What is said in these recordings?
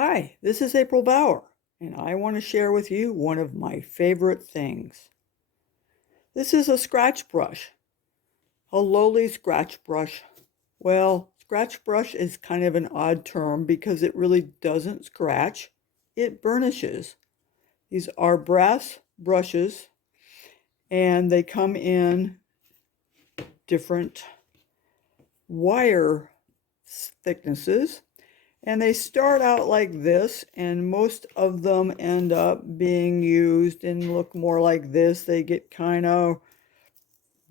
Hi, this is April Bauer, and I want to share with you one of my favorite things. This is a scratch brush, a lowly scratch brush. Well, scratch brush is kind of an odd term because it really doesn't scratch, it burnishes. These are brass brushes, and they come in different wire thicknesses. And they start out like this, and most of them end up being used and look more like this. They get kind of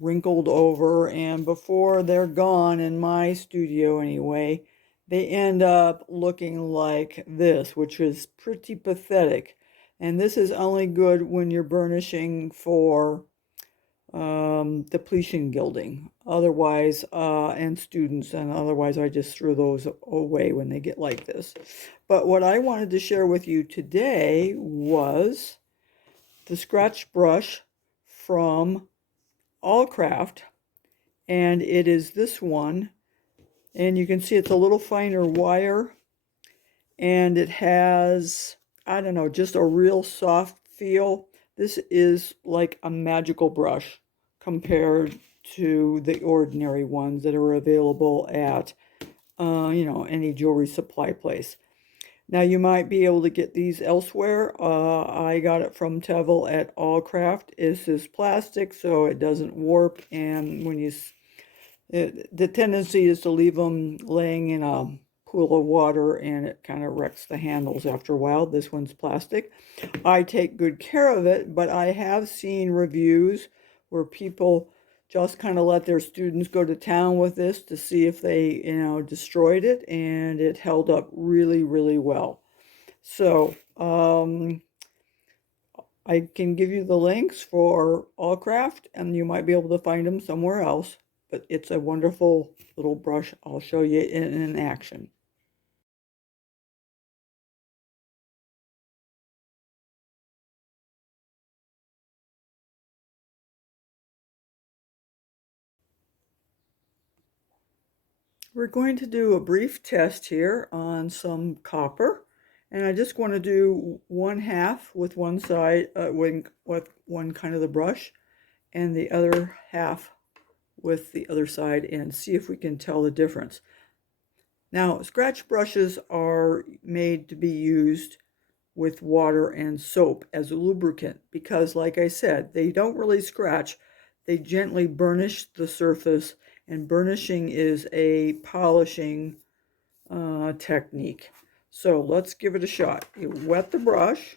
wrinkled over, and before they're gone, in my studio anyway, they end up looking like this, which is pretty pathetic. And this is only good when you're burnishing for depletion gilding. Otherwise, and students, and otherwise I just threw those away when they get like this. But what I wanted to share with you today was the scratch brush from Allcraft, and it is this one. And you can see it's a little finer wire, and it has, I don't know, just a real soft feel. This is like a magical brush compared to the ordinary ones that are available at, any jewelry supply place. Now, you might be able to get these elsewhere. I got it from Tevel at Allcraft. This is plastic, so it doesn't warp, and when the tendency is to leave them laying in a pool of water, and it kind of wrecks the handles after a while. This one's plastic. I take good care of it, but I have seen reviews where people just kind of let their students go to town with this to see if they, destroyed it, and it held up really, really well. So, I can give you the links for Allcraft, and you might be able to find them somewhere else, but it's a wonderful little brush. I'll show you in action. We're going to do a brief test here on some copper, and I just want to do one half with one side, with one kind of the brush, and the other half with the other side, and see if we can tell the difference. Now, scratch brushes are made to be used with water and soap as a lubricant because, like I said, they don't really scratch. They gently burnish the surface, and burnishing is a polishing technique. So let's give it a shot. You wet the brush,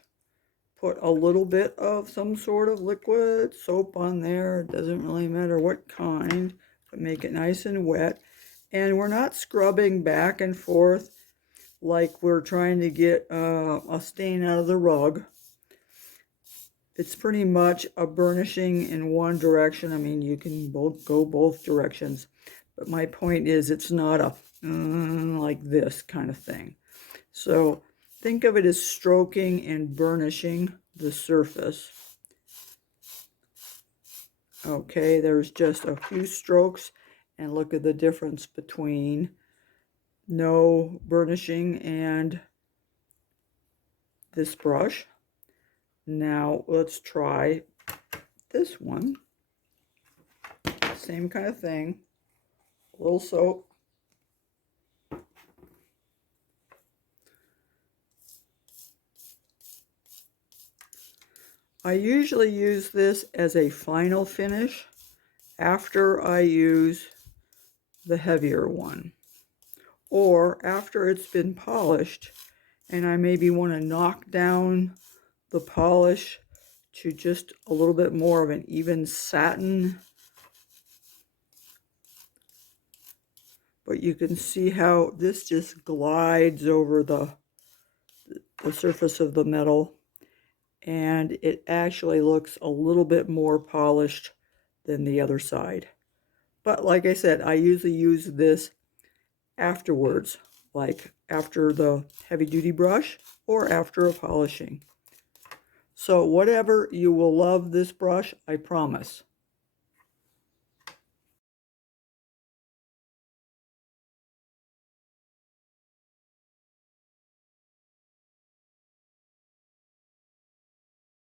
put a little bit of some sort of liquid soap on there. It doesn't really matter what kind, but make it nice and wet. And we're not scrubbing back and forth like we're trying to get a stain out of the rug. It's pretty much a burnishing in one direction. I mean, you can go both directions, but my point is it's not a like this kind of thing. So think of it as stroking and burnishing the surface. Okay, there's just a few strokes, and look at the difference between no burnishing and this brush. Now let's try this one. Same kind of thing. A little soap. I usually use this as a final finish after I use the heavier one, or after it's been polished and I maybe want to knock down the polish to just a little bit more of an even satin. But you can see how this just glides over the surface of the metal, and it actually looks a little bit more polished than the other side. But like I said, I usually use this afterwards, like after the heavy duty brush or after a polishing. So whatever, you will love this brush, I promise.